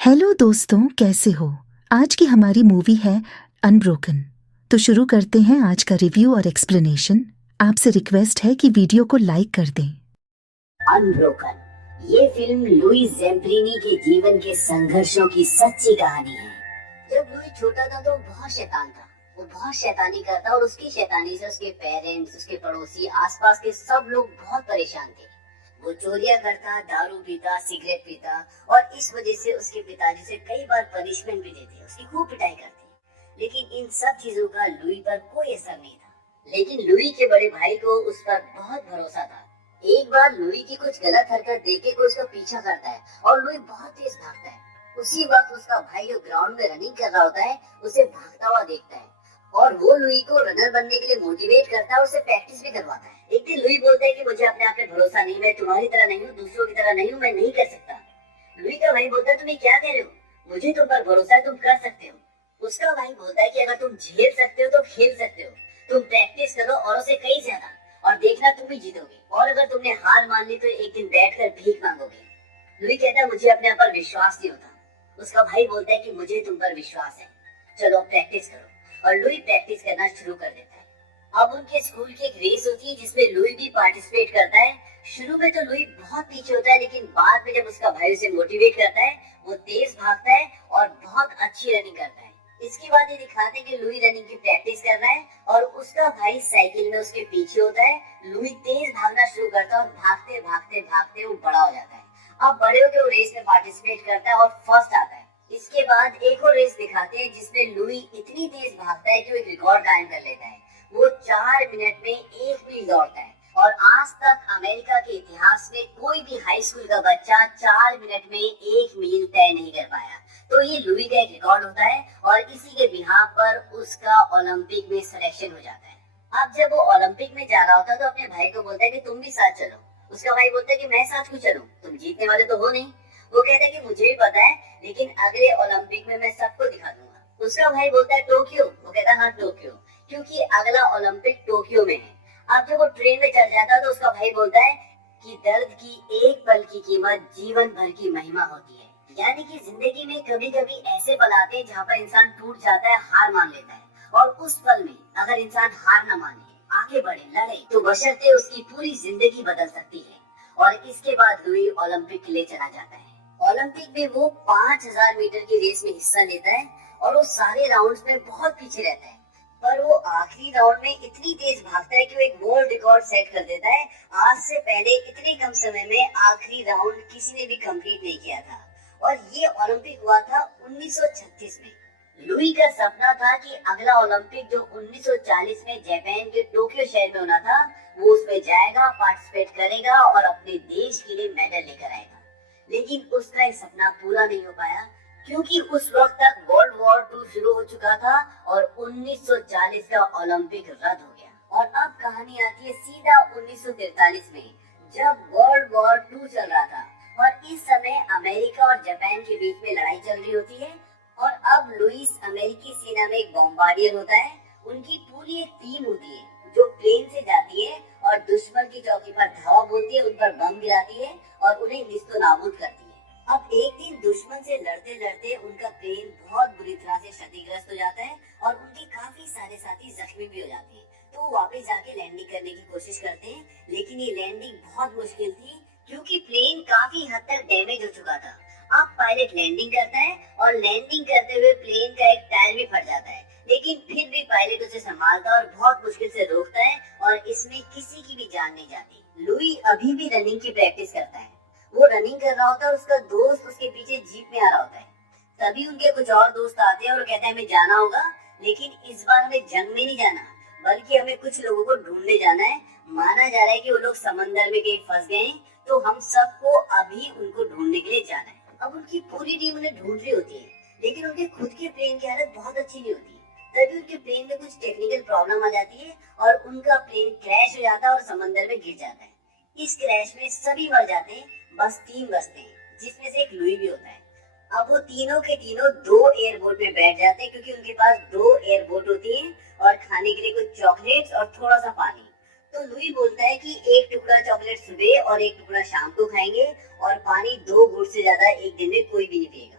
Hello दोस्तों, कैसे हो? आज की हमारी मूवी है अनब्रोकन। तो शुरू करते हैं आज का रिव्यू और एक्सप्लेनेशन। आपसे रिक्वेस्ट है कि वीडियो को लाइक कर दें। अनब्रोकन ये फिल्म लुई ज़ैम्पेरिनी के जीवन के संघर्षों की सच्ची कहानी है। जब लुई छोटा था तो बहुत शैतान था। वो बहुत शैतानी करता और उसकी शैतानी से उसके पेरेंट्स, उसके पड़ोसी, आसपास के सब लोग बहुत परेशान थे। वो चोरियां करता, दारू पीता, सिगरेट पीता और इस वजह से उसके पिताजी से कई बार पनिशमेंट भी देते, उसकी खूब पिटाई करते। लेकिन इन सब चीजों का लुई पर कोई असर नहीं था। लेकिन लुई के बड़े भाई को उस पर बहुत भरोसा था। एक बार लुई की कुछ गलत हरकत देख के उसका पीछा करता है और लुई बहुत तेज भागता है। उसी वक्त उसका भाई जो ग्राउंड में रनिंग कर रहा होता है उसे भागता हुआ देखता है और वो लुई को रनर बनने के लिए मोटिवेट करता है और उसे प्रैक्टिस भी करवाता है। एक दिन लुई बोलता है कि मुझे अपने आप पे भरोसा नहीं, मैं तुम्हारी तरह नहीं हूँ, दूसरों की तरह नहीं हूँ, मैं नहीं कर सकता। लुई का भाई बोलता है तुम्हें क्या कह रहे हो, मुझे तुम पर भरोसा है, तुम कर सकते हो। उसका भाई बोलता है कि अगर तुम झेल सकते हो तो खेल सकते हो, तुम प्रैक्टिस करो औरों से कई ज्यादा और देखना तुम भी जीतोगे, और अगर तुमने हार मान ली तो एक दिन बैठकर भीख मांगोगे। लुई कहता है मुझे अपने आप पर विश्वास नहीं होता। उसका भाई बोलता है कि मुझे तुम पर विश्वास है, चलो प्रैक्टिस करो। और लुई प्रैक्टिस करना शुरू कर देता है। अब उनके स्कूल की एक रेस होती है जिसमें लुई भी पार्टिसिपेट करता है। शुरू में तो लुई बहुत पीछे होता है, लेकिन बाद में जब उसका भाई उसे मोटिवेट करता है वो तेज भागता है और बहुत अच्छी रनिंग करता है। इसके बाद ये दिखाते हैं कि लुई रनिंग की प्रैक्टिस कर रहा है और उसका भाई साइकिल में उसके पीछे होता है। लुई तेज भागना शुरू करता है और भागते भागते भागते वो बड़ा हो जाता है। अब बड़े होकर वो रेस में पार्टिसिपेट करता है और फर्स्ट आता है। इसके बाद एक और रेस दिखाते हैं जिसमें लुई इतनी तेज भागता है कि वो एक रिकॉर्ड कायम कर लेता है। वो 4 मिनट में 1 मील दौड़ता है और आज तक अमेरिका के इतिहास में कोई भी हाई स्कूल का बच्चा 4 मिनट में 1 मील तय नहीं कर पाया। तो ये लुई का एक रिकॉर्ड होता है और इसी के बिहार पर उसका ओलंपिक में सिलेक्शन हो जाता है। अब जब वो ओलंपिक में जा रहा होता है तो अपने भाई को बोलता है कि तुम भी साथ चलो। उसका भाई बोलता है कि मैं साथ क्यों चलूं, तुम जीतने वाले तो हो नहीं। वो कहता है कि मुझे भी पता है, लेकिन अगले ओलंपिक में मैं सबको दिखा दूंगा। उसका भाई बोलता है टोक्यो। वो कहता है हाँ टोक्यो, क्योंकि अगला ओलंपिक टोक्यो में है। अब जब वो ट्रेन में चढ़ जाता है तो उसका भाई बोलता है कि दर्द की एक पल की कीमत जीवन भर की महिमा होती है। यानी कि जिंदगी में कभी कभी ऐसे पल आते हैं जहाँ पर इंसान टूट जाता है, हार मान लेता है, और उस पल में अगर इंसान हार न माने, आगे बढ़े, लड़े, तो बशर्ते उसकी पूरी जिंदगी बदल सकती है। और इसके बाद लुई ओलंपिक के लिए चला जाता है। ओलंपिक में वो 5000 मीटर की रेस में हिस्सा लेता है और वो सारे राउंड्स में बहुत पीछे रहता है, पर वो आखिरी राउंड में इतनी तेज भागता है कि वो एक वर्ल्ड रिकॉर्ड सेट कर देता है। आज से पहले इतने कम समय में आखिरी राउंड किसी ने भी कंप्लीट नहीं किया था। और ये ओलंपिक हुआ था 1936 में। लुई का सपना था कि अगला ओलंपिक जो 1940 में जापान के टोक्यो शहर में होना था, वो उसमें जाएगा, पार्टिसिपेट करेगा और अपने देश के लिए मेडल लेकर आएगा। लेकिन उसका ये सपना पूरा नहीं हो पाया, क्योंकि उस वक्त तक वर्ल्ड वॉर 2 शुरू हो चुका था और 1940 का ओलंपिक रद्द हो गया। और अब कहानी आती है सीधा 1943 में, जब वर्ल्ड वॉर 2 चल रहा था और इस समय अमेरिका और जापान के बीच में लड़ाई चल रही होती है। और अब लुइस अमेरिकी सेना में एक बॉम्बार्डियर होता है। उनकी पूरी एक टीम होती है जो प्लेन से जाती है और दुश्मन की चौकी पर धावा बोलती है, उन पर बम गिराती है और उन्हें निस्तो नाबूद करती है। अब एक दिन दुश्मन से लड़ते लड़ते उनका प्लेन बहुत बुरी तरह से क्षतिग्रस्त हो जाता है और उनके काफी सारे साथी जख्मी भी हो जाते हैं। तो वो वापस जाके लैंडिंग करने की कोशिश करते हैं, लेकिन ये लैंडिंग बहुत मुश्किल थी क्योंकि प्लेन काफी हद तक डैमेज हो चुका था। अब पायलट लैंडिंग करता है और लैंडिंग करते हुए प्लेन का एक टायर भी फट जाता है, लेकिन फिर भी पायलट उसे संभालता है और बहुत मुश्किल से रोकता है और इसमें किसी की भी जान नहीं जाती। लुई अभी भी रनिंग की प्रैक्टिस करता है। वो रनिंग कर रहा होता है और उसका दोस्त उसके पीछे जीप में आ रहा होता है। तभी उनके कुछ और दोस्त आते हैं और कहते हैं हमें जाना होगा, लेकिन इस बार हमें जंग में नहीं जाना, बल्कि हमें कुछ लोगों को ढूंढने जाना है। माना जा रहा है कि वो लोग समंदर में कहीं फंस गए हैं, तो हम सबको अभी उनको ढूंढने के लिए जाना है। अब उनकी पूरी टीम उन्हें ढूंढ रही होती है, लेकिन उनके खुद के प्लेन की हालत बहुत अच्छी नहीं होती। तभी उनके प्लेन में कुछ टेक्निकल प्रॉब्लम आ जाती है और उनका प्लेन क्रैश हो जाता है और समंदर में गिर जाता है। इस क्रैश में सभी मर जाते हैं, बस 3 बचते हैं, जिसमें से एक लुई भी होता है। अब वो तीनों के तीनों 2 एयरबोट में बैठ जाते हैं, क्योंकि उनके पास 2 एयरबोट होती हैं और खाने के लिए कुछ चॉकलेट्स और थोड़ा सा पानी। तो लुई बोलता है कि एक टुकड़ा चॉकलेट सुबह और एक टुकड़ा शाम को खाएंगे और पानी 2 घूंट से ज्यादा एक दिन में कोई भी नहीं पिएगा।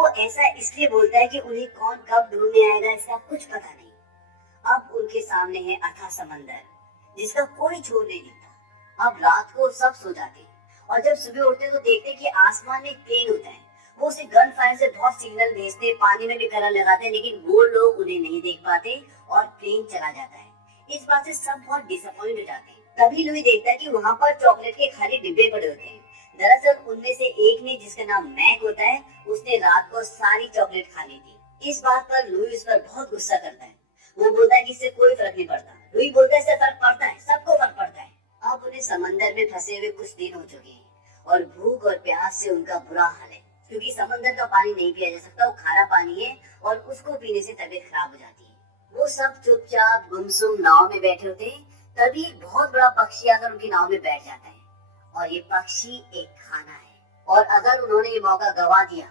वो ऐसा इसलिए बोलता है कि उन्हें कौन कब ढूंढने आएगा इसका कुछ पता नहीं। अब उनके सामने है अथाह समंदर जिसका कोई छोर नहीं दिखता। अब रात को सब सो जाते हैं और जब सुबह उठते तो देखते कि आसमान में एक प्लेन होता है। वो उसे गन फायर से बहुत सिग्नल भेजते, पानी में भी कलर लगाते हैं, लेकिन वो लोग उन्हें नहीं देख पाते और प्लेन चला जाता है। इस बात से सब बहुत डिसअपॉइंट हो जाते हैं। तभी लुई देखता है कि वहाँ पर चॉकलेट के खाली डिब्बे पड़े होते हैं। दरअसल उनमें से एक ने, जिसका नाम मैक होता है, उसने रात को सारी चॉकलेट खा ली थी। इस बात पर लुई उस पर बहुत गुस्सा करता है। वो बोलता है कि इससे कोई फर्क नहीं पड़ता। लुई बोलता है इससे फर्क पड़ता है, सबको फर्क पड़ता है। अब उन्हें समंदर में फंसे हुए कुछ दिन हो चुके हैं और भूख और प्यास से उनका बुरा हाल है, क्योंकि समंदर का पानी नहीं पिया जा सकता, वो खारा पानी है और उसको पीने से तबीयत खराब हो जाती है। वो सब चुपचाप गुमसुम नाव में बैठे होते हैं। तभी एक बहुत बड़ा पक्षी आकर उनकी नाव में बैठ जाता है और ये पक्षी एक खाना है और अगर उन्होंने ये मौका गवा दिया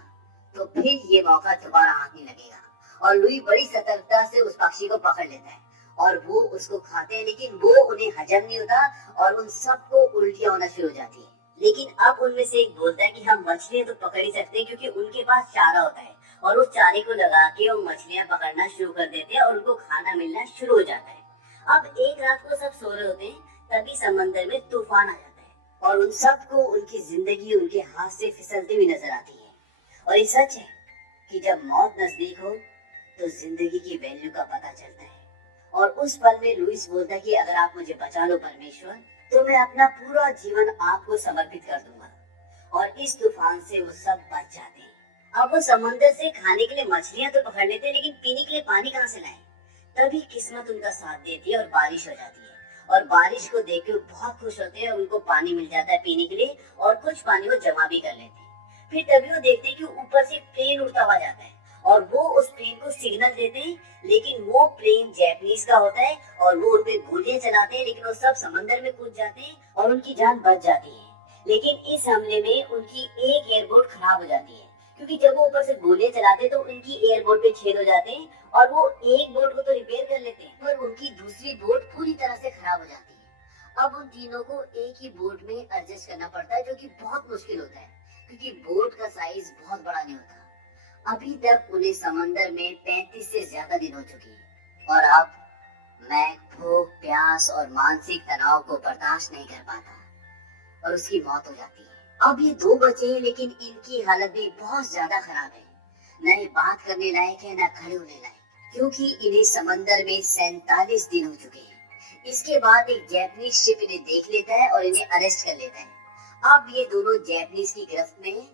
तो फिर ये मौका दोबारा हाथ नहीं लगेगा। और लुई बड़ी सतर्कता से उस पक्षी को पकड़ लेता है और वो उसको खाते हैं, लेकिन वो उन्हें हजम नहीं होता और उन सबको उल्टियां होना शुरू हो जाती है। लेकिन अब उनमें से एक बोलता है कि हम मछलियां तो पकड़ ही सकते हैं, क्योंकि उनके पास चारा होता है और उस चारे को लगा के वो मछलियां पकड़ना शुरू कर देते हैं और उनको खाना मिलना शुरू हो जाता है। अब एक रात को सब सो रहे होते हैं, तभी समंदर में तूफान आ जाता है और उन सबको उनकी जिंदगी उनके हाथ से फिसलती हुई नजर आती है। और ये सच है कि जब मौत नजदीक हो तो जिंदगी की वैल्यू का पता चलता है। और उस पल में लुइस बोलता है कि अगर आप मुझे बचा लो परमेश्वर, तो मैं अपना पूरा जीवन आपको समर्पित कर दूंगा। और इस तूफान से वो सब बच जाते हैं। अब वो समंदर से खाने के लिए मछलियां तो पकड़ लेते हैं, लेकिन पीने के लिए पानी कहाँ से लाए? तभी किस्मत उनका साथ देती है और बारिश हो जाती है। और बारिश को देख के बहुत खुश होते हैं और उनको पानी मिल जाता है पीने के लिए और कुछ पानी वो जमा भी कर लेते हैं। फिर तभी वो देखते हैं कि ऊपर से एक प्लेन उड़ता हुआ जाता है और वो उस प्लेन को सिग्नल देते हैं, लेकिन वो प्लेन जैपनीज का होता है और वो उन पे गोलियां चलाते हैं, लेकिन वो सब समंदर में कूद जाते हैं और उनकी जान बच जाती है। लेकिन इस हमले में उनकी एक एयरबोट खराब हो जाती है, क्योंकि जब वो ऊपर से गोलियां चलाते हैं तो उनकी एयरबोट पे छेद हो जाते हैं और वो एक बोट को तो रिपेयर कर लेते हैं, पर उनकी दूसरी बोट पूरी तरह से खराब हो जाती है। अब उन तीनों को एक ही बोट में एडजस्ट करना पड़ता है, जो कि बहुत मुश्किल होता है, क्योंकि बोट का साइज बहुत बड़ा नहीं होता। अभी तक उन्हें समंदर में 35 से ज्यादा दिन हो चुके हैं और अब मैक भूख, प्यास और मानसिक तनाव को बर्दाश्त नहीं कर पाता और उसकी मौत हो जाती है। अब ये दो बचे हैं, लेकिन इनकी हालत भी बहुत ज्यादा खराब है। न ये बात करने लायक है, न खड़े होने लायक, क्योंकि इन्हें समंदर में 47 दिन हो चुके हैं। इसके बाद एक जैपनीज शिप इन्हें देख लेता है और इन्हें अरेस्ट कर लेता है। अब ये दोनों जैपनीज की गिरफ्त में हैं।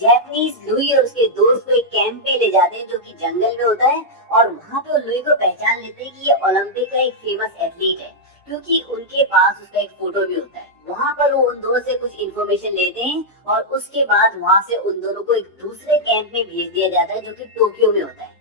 जैपनीज लुई और उसके दोस्त को एक कैंप पे ले जाते हैं, जो कि जंगल में होता है, और वहाँ पे लुई को पहचान लेते हैं कि ये ओलंपिक का एक फेमस एथलीट है, क्योंकि उनके पास उसका एक फोटो भी होता है। वहाँ पर वो उन दोनों से कुछ इन्फॉर्मेशन लेते हैं और उसके बाद वहाँ से उन दोनों को एक दूसरे कैंप में भेज दिया जाता है, जो कि टोक्यो में होता है।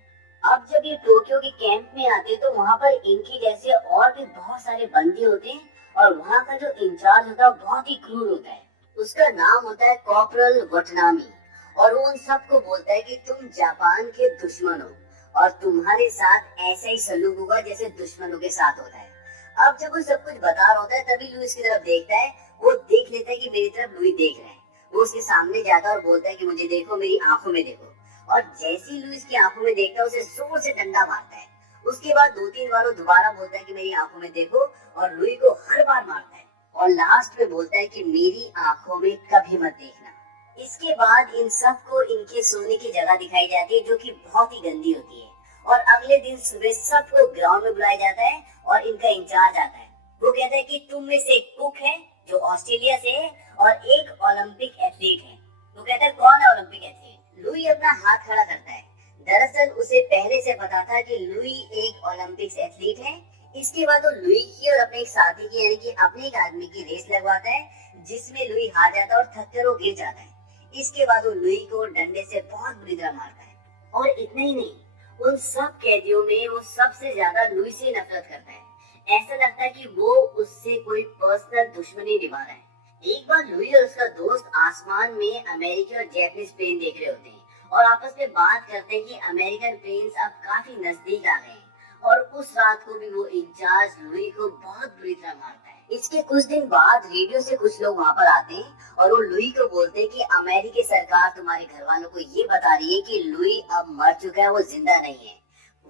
अब जब ये टोक्यो के कैंप में आते हैं तो वहाँ पर इनकी जैसे और भी बहुत सारे बंदी होते हैं और वहाँ का जो इंचार्ज होता है बहुत ही क्रूर होता है। उसका नाम होता है कॉर्पोरल वटनामी और वो उन सबको बोलता है कि तुम जापान के दुश्मन हो और तुम्हारे साथ ऐसा ही सलूक होगा जैसे दुश्मनों के साथ होता है। अब जब वो सब कुछ बता रहा होता है तभी लुइस की तरफ देखता है। वो देख लेता है कि मेरी तरफ लुई देख रहा है। वो उसके सामने जाता है और बोलता है कि मुझे देखो, मेरी आंखों में देखो। और जैसे ही लुइस की आंखों में देखता है उसे जोर से डंडा मारता है। उसके बाद 2-3 बार वो दोबारा बोलता है कि मेरी आंखों में देखो और लुई को हर बार मारता है और लास्ट में बोलता है कि मेरी आंखों में कभी मत देखना। इसके बाद इन सबको इनके सोने की जगह दिखाई जाती है, जो कि बहुत ही गंदी होती है। और अगले दिन सुबह सबको ग्राउंड में बुलाया जाता है और इनका इंचार्ज आता है। वो कहता है कि तुम में से एक कुक है जो ऑस्ट्रेलिया से है और एक ओलंपिक एथलीट है। वो कहता है कौन है ओलंपिक एथलीट? लुई अपना हाथ खड़ा करता है। दरअसल उसे पहले से पता था कि लुई एक ओलंपिक्स एथलीट है। इसके बाद वो लुई की और अपने एक साथी की यानी कि अपने एक आदमी की रेस लगवाता है, जिसमें लुई हार जाता है और थक कर वो गिर जाता है। इसके बाद वो लुई को डंडे से बहुत बुरी तरह मारता है। और इतना ही नहीं, उन सब कैदियों में वो सबसे ज्यादा लुई से नफरत करता है। ऐसा लगता है कि वो उससे कोई पर्सनल दुश्मनी निभा रहा है। एक बार लुई और उसका दोस्त आसमान में अमेरिकी और जैपनीज प्लेन देख रहे होते हैं और आपस में बात करते हैं कि अमेरिकन प्लेन्स अब काफी नजदीक आ गए हैं। और उस रात को भी वो इंचार्ज लुई को बहुत बुरी तरह मारता है। इसके कुछ दिन बाद रेडियो से कुछ लोग वहाँ पर आते हैं और वो लुई को बोलते हैं कि अमेरिकी सरकार तुम्हारे घर वालों को ये बता रही है कि लुई अब मर चुका है, वो जिंदा नहीं है।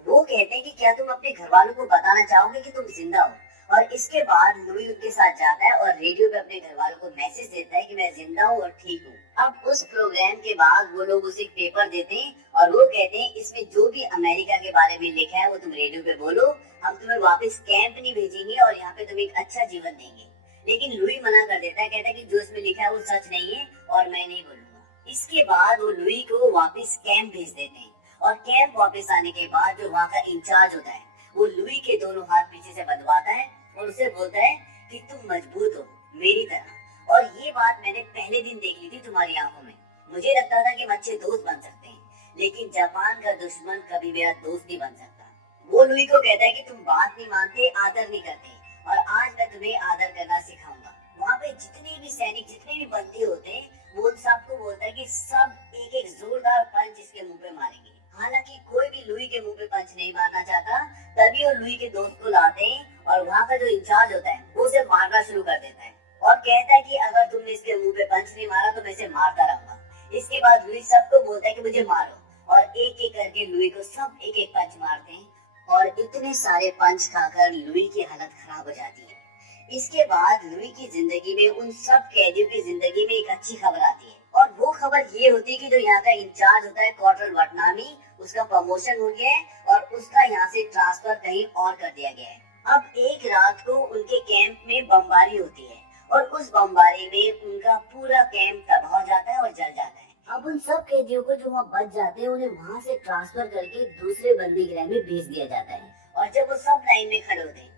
वो कहते हैं कि क्या तुम अपने घर वालों को बताना चाहोगे कि तुम जिंदा हो। और इसके बाद लुई उनके साथ जाता है और रेडियो पे अपने घर वालों को मैसेज देता है कि मैं जिंदा हूँ और ठीक हूँ। अब उस प्रोग्राम के बाद वो लोग उसे एक पेपर देते हैं और वो कहते हैं इसमें जो भी अमेरिका के बारे में लिखा है वो तुम रेडियो पे बोलो, हम तुम्हें वापस कैंप नहीं भेजेंगे और यहाँ पे तुम्हें एक अच्छा जीवन देंगे। लेकिन लुई मना कर देता है, कहता है कि जो इसमें लिखा है वो सच नहीं है और मैं नहीं बोलूंगा। इसके बाद वो लुई को वापस कैंप भेज देते हैं और कैंप वापस आने के बाद जो वहाँ का इंचार्ज होता है वो लुई के दोनों हाथ पीछे से बंधवाता है और उसे बोलता है कि तुम मजबूत हो मेरी तरह। और ये बात मैंने पहले दिन देख ली थी तुम्हारी आंखों में। मुझे लगता था कि हम अच्छे दोस्त बन सकते हैं, लेकिन जापान का दुश्मन कभी मेरा दोस्त नहीं बन सकता। वो लुई को कहता है कि तुम बात नहीं मानते, आदर नहीं करते और आज मैं तुम्हें आदर करना सिखाऊंगा। वहाँ पे जितने भी सैनिक, जितने भी बंदी होते हैं, वो उन सबको बोलता है कि सब एक एक जोरदार पंच इसके मुंह पे मारेंगे। हालांकि कोई भी लुई के मुंह पे पंच नहीं मारना चाहता, तभी वो लुई के दोस्त को लाते हैं और वहाँ का जो इंचार्ज होता है वो उसे मारना शुरू कर देता है और कहता है कि अगर तुमने इसके मुंह पे पंच नहीं मारा तो मैं इसे मारता रहूंगा। इसके बाद लुई सबको बोलता है कि मुझे मारो और एक एक करके लुई को सब एक एक पंच मारते हैं और इतने सारे पंच खाकर लुई की हालत खराब हो जाती है। इसके बाद लुई की जिंदगी में उन सब कैदियों की जिंदगी में एक अच्छी खबर आती है और वो खबर ये होती है कि जो यहाँ का इंचार्ज होता है कॉर्पोरल वटनामी, उसका प्रमोशन हो गया है और उसका यहाँ से ट्रांसफर कहीं और कर दिया गया है। अब एक रात को उनके कैंप में बमबारी होती है और उस बमबारी में उनका पूरा कैंप तबाह हो जाता है और जल जाता है। अब उन सब कैदियों को जो वहाँ बच जाते हैं उन्हें वहाँ से ट्रांसफर करके दूसरे बंदी गृह में भेज दिया जाता है और जब वो सब लाइन में खड़े होते हैं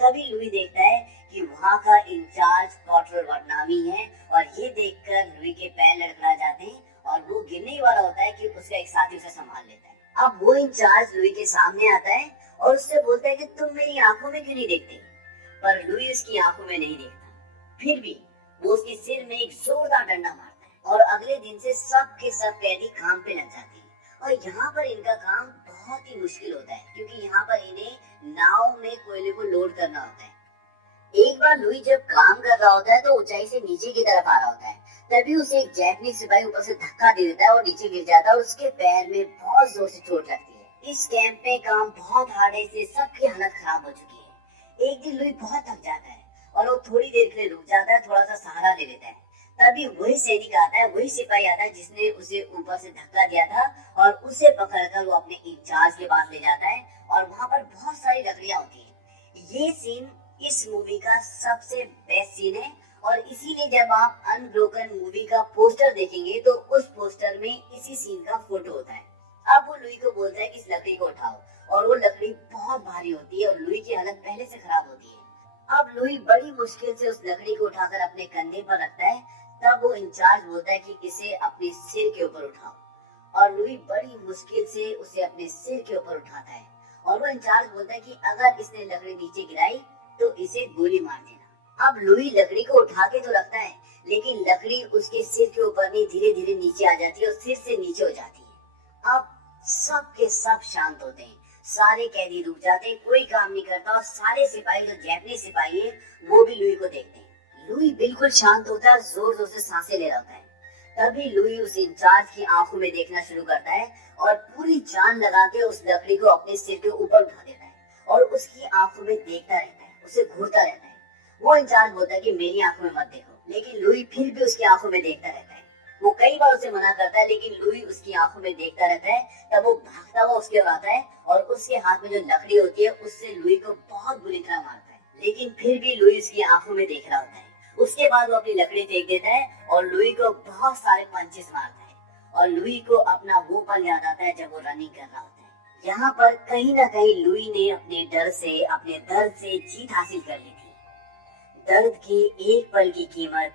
तभी लुई देखता है कि वहाँ का इंचार्ज कॉर्पोरल वटनामी है और ये देखकर लुई के पैर लड़खड़ा जाते हैं और वो गिरने वाला होता है कि उसका एक साथी उसे संभाल लेता है। अब वो इंचार्ज लुई के सामने आता है और उससे बोलता है कि तुम मेरी आंखों में क्यों नहीं देखते, पर लुई उसकी आंखों में नहीं देखता। फिर भी वो उसके सिर में एक जोरदार डंडा मारता है और अगले दिन से सब के सब कैदी काम पे लग जाते हैं और यहाँ पर इनका काम बहुत ही मुश्किल होता है क्योंकि यहाँ पर इन्हें नाव में कोयले को लोड करना होता है। एक बार लुई जब काम कर रहा होता है तो ऊंचाई से नीचे की तरफ आ रहा होता है, तभी उसे एक जैपनीज सिपाही ऊपर से धक्का दे देता है और नीचे गिर जाता है और उसके पैर में बहुत जोर से चोट लगती है। इस कैंप में काम बहुत हार्ड है, इसलिए सबकी हालत खराब हो चुकी है। एक दिन लुई बहुत थक जाता है और वो थोड़ी देर के लिए रुक जाता है, थोड़ा सा सहारा ले लेता है। तभी वही सैनिक आता है, वही सिपाही आता है जिसने उसे ऊपर से धक्का दिया था और उसे पकड़कर वो अपने इंचार्ज के पास ले जाता है और वहाँ पर बहुत सारी लकड़ियाँ होती है। ये सीन इस मूवी का सबसे बेस्ट सीन है और इसीलिए जब आप अनब्रोकन मूवी का पोस्टर देखेंगे तो उस पोस्टर में इसी सीन का फोटो होता है। अब वो लुई को बोलता है कि इस लकड़ी को उठाओ और वो लकड़ी बहुत भारी होती है और लुई की हालत पहले से खराब होती है। अब लुई बड़ी मुश्किल से उस लकड़ी को उठाकर अपने कंधे पर रखता है, तब वो इंचार्ज बोलता है कि इसे अपने सिर के ऊपर उठाओ और लुई बड़ी मुश्किल से उसे अपने सिर के ऊपर उठाता है और वो इंचार्ज बोलता है कि अगर इसने लकड़ी नीचे गिराई तो इसे गोली मार देना। अब लुई लकड़ी को उठा के तो रखता है लेकिन लकड़ी उसके सिर के ऊपर नहीं, धीरे धीरे नीचे आ जाती है और सिर से नीचे हो जाती है। अब सब के सब शांत होते हैं, सारे कैदी रुक जाते हैं, कोई काम नहीं करता और सारे सिपाही जो जैपनीज सिपाही है वो भी लुई को देखते हैं। लुई बिल्कुल शांत होता है, जोर जोर से सांसें ले रहा होता है। तभी लुई उस इंचार्ज की आंखों में देखना शुरू करता है और पूरी जान लगा के उस लकड़ी को अपने सिर के ऊपर उठा देता है और उसकी आंखों में देखता रहता है, उसे घूरता रहता है। वो इंचार्ज बोलता है कि मेरी आंखों में मत देखो, लेकिन लुई फिर भी उसकी आंखों में देखता रहता है। वो कई बार उसे मना करता है लेकिन लुई उसकी आंखों में देखता रहता है। तब वो भागता हुआ उसके ओर आता है और उसके हाथ में जो लकड़ी होती है उससे लुई को बहुत बुरी तरह मारता है, लेकिन फिर भी लुई उसकी आंखों में देख रहा होता है। उसके बाद वो अपनी लकड़ी फेंक देता है और लुई को बहुत सारे पंचेस मारता है और लुई को अपना वो पल याद आता है जब वो रनिंग कर रहा होता है। यहाँ पर कहीं ना कहीं लुई ने अपने डर से, अपने दर्द से जीत हासिल कर ली थी। दर्द के एक पल की कीमत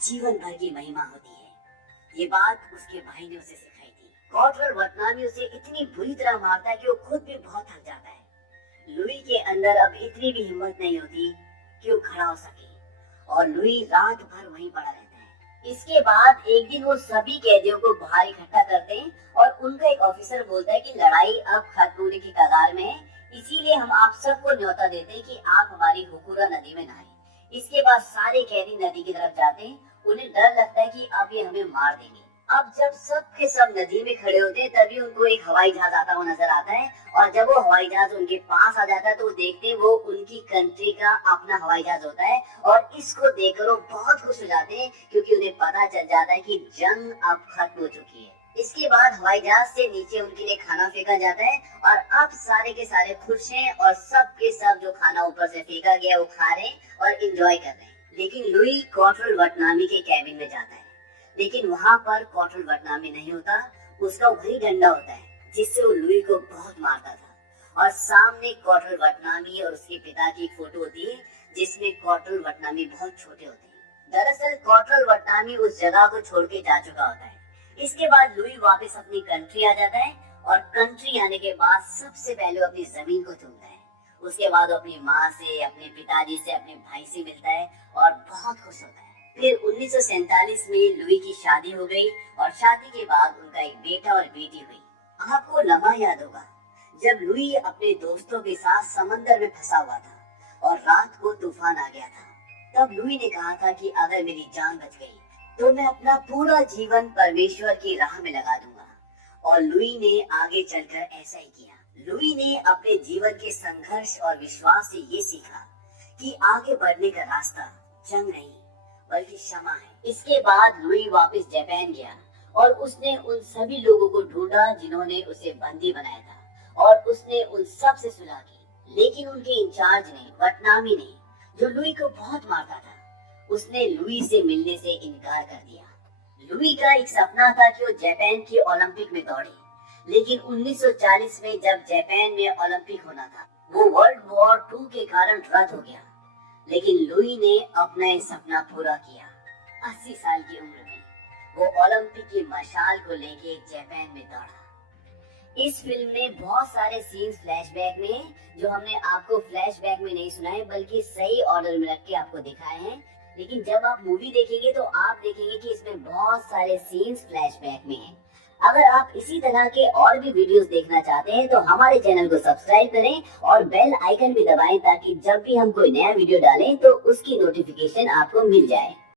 जीवन भर की महिमा होती है, ये बात उसके भाई ने उसे सिखाई थी। कॉर्पोरल वटनामी उसे इतनी बुरी तरह मारता है कि वो खुद भी बहुत थक जाता है। लुई के अंदर अब इतनी भी हिम्मत नहीं होती कि वो खड़ा हो सके और लुई रात भर वहीं पड़ा रहता है। इसके बाद एक दिन वो सभी कैदियों को बाहर इकट्ठा करते हैं और उनका एक ऑफिसर बोलता है कि लड़ाई अब खत्म होने की कगार में है, इसीलिए हम आप सबको न्योता देते हैं कि आप हमारी हुकुरा नदी में नहाएं। इसके बाद सारे कैदी नदी की तरफ जाते हैं। उन्हें डर लगता है कि अब ये हमें मार देंगे। अब जब सब के सब नदी में खड़े होते हैं तभी उनको एक हवाई जहाज आता हुआ नजर आता है, और जब वो हवाई जहाज उनके पास आ जाता है तो वो देखते हैं वो उनकी कंट्री का अपना हवाई जहाज होता है, और इसको देखकर वो बहुत खुश हो जाते हैं क्योंकि उन्हें पता चल जाता है कि जंग अब खत्म हो चुकी है। इसके बाद हवाई जहाज से नीचे उनके लिए खाना फेंका जाता है, और अब सारे के सारे खुश हैं और सब के सब जो खाना ऊपर से फेंका गया वो खा रहे हैं और एंजॉय कर रहे हैं। लेकिन लुई कॉटरल वटनामी के कैबिन में जाता है, लेकिन वहाँ पर कॉटरल वटनामी नहीं होता। उसका वही डंडा होता है जिससे वो लुई को बहुत मारता था, और सामने कॉटरल वटनामी और उसके पिता की एक फोटो होती है जिसमें कॉटरल वटनामी बहुत छोटे होते हैं। दरअसल कॉटरल वटनामी उस जगह को छोड़ के जा चुका होता है। इसके बाद लुई वापस अपनी कंट्री आ जाता है, और कंट्री आने के बाद सबसे पहले अपनी जमीन को चुनता है। उसके बाद अपनी माँ से, अपने पिताजी से, अपने भाई से मिलता है और बहुत खुश होता है। फिर 1947 में लुई की शादी हो गई, और शादी के बाद उनका एक बेटा और बेटी हुई। आपको लम्हा याद होगा जब लुई अपने दोस्तों के साथ समंदर में फंसा हुआ था और रात को तूफान आ गया था। तब लुई ने कहा था कि अगर मेरी जान बच गई तो मैं अपना पूरा जीवन परमेश्वर की राह में लगा दूंगा, और लुई ने आगे चलकर ऐसा ही किया। लुई ने अपने जीवन के संघर्ष और विश्वास से ये सीखा कि आगे बढ़ने का रास्ता जंग नहीं बल्कि क्षमा है। इसके बाद लुई वापस जापान गया, और उसने उन सभी लोगों को ढूंढा जिन्होंने उसे बंदी बनाया था, और उसने उन सब से सुलह की। लेकिन उनके इंचार्ज ने, वटनामी ने, जो लुई को बहुत मारता था, उसने लुई से मिलने से इनकार कर दिया। लुई का एक सपना था कि वो जापान के ओलंपिक में दौड़े, लेकिन 1940 में जब जापान में ओलंपिक होना था वो वर्ल्ड वॉर 2 के कारण रद्द हो गया। लेकिन लुई ने अपना ये सपना पूरा किया। 80 साल की उम्र में वो ओलंपिक की मशाल को लेके जापान में दौड़ा। इस फिल्म में बहुत सारे सीन्स फ्लैशबैक में हैं, जो हमने आपको फ्लैशबैक में नहीं सुनाए बल्कि सही ऑर्डर में रख के आपको दिखाए हैं। लेकिन जब आप मूवी देखेंगे तो आप देखेंगे कि इसमें बहुत सारे सीन्स फ्लैशबैक में हैं। अगर आप इसी तरह के और भी वीडियोस देखना चाहते हैं तो हमारे चैनल को सब्सक्राइब करें और बेल आइकन भी दबाएं, ताकि जब भी हम कोई नया वीडियो डालें तो उसकी नोटिफिकेशन आपको मिल जाए।